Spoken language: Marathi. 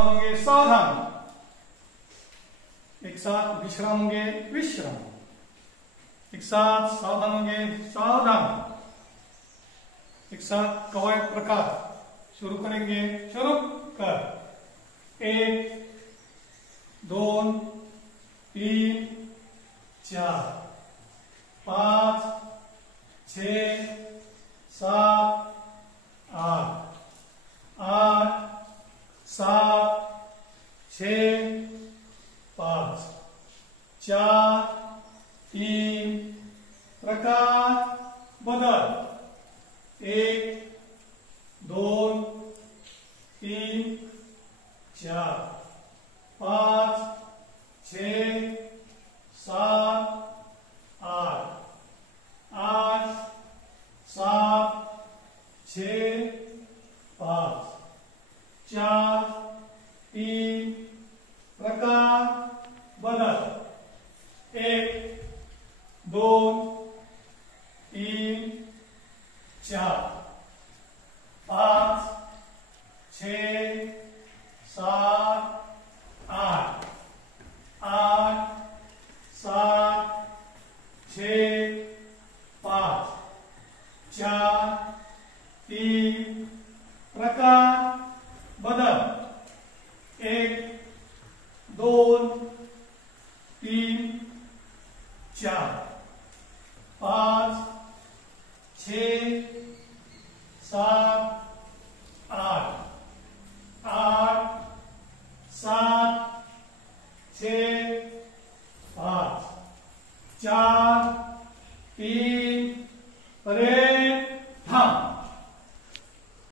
सावधान होंगे सावधान, एक साथ विश्राम होंगे विश्राम, एक साथ सावधान होंगे सावधान, एक साथ कवायद प्रकार शुरू करेंगे, शुरू कर। 1 2 3 4 5 6 7 8 8 7 6 5 4 3 प्रकार बदल। 1 2 3 4 5 6 7 8 8 7 6 5 4 3 प्रकार बदल। 1 2 3 4 5 6 7